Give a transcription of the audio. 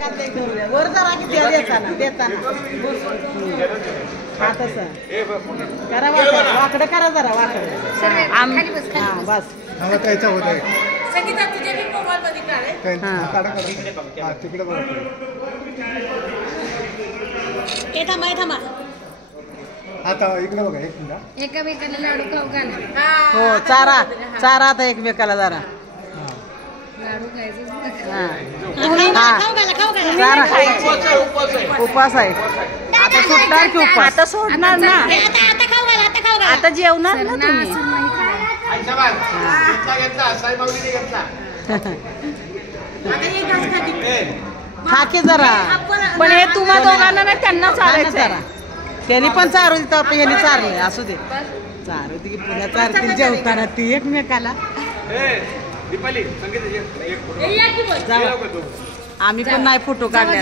वर जरा किती देताना हा तसं करा वाकडं करा जरा वाकडं बस त्याचा होत आहे थांबा आता इकडे बघा एक मिनिट एकामेकाला लाडू खाऊ घाला हो चारा चारा आता एकमेकाला जरा लाडू खायचं उपास आहे आता सुटणार की उपास आता सोडणार ना आता जेवणार ना तुम्ही खा की जरा पण हे तुम्हा दोघांना ना त्यांना चालायचं जरा त्यांनी पण चारू देत आपण यांनी चारले असू दे चारू दे पुन्हा चारतील जेवताना ती एकमेकाला आम्ही पण नाही फोटो काढले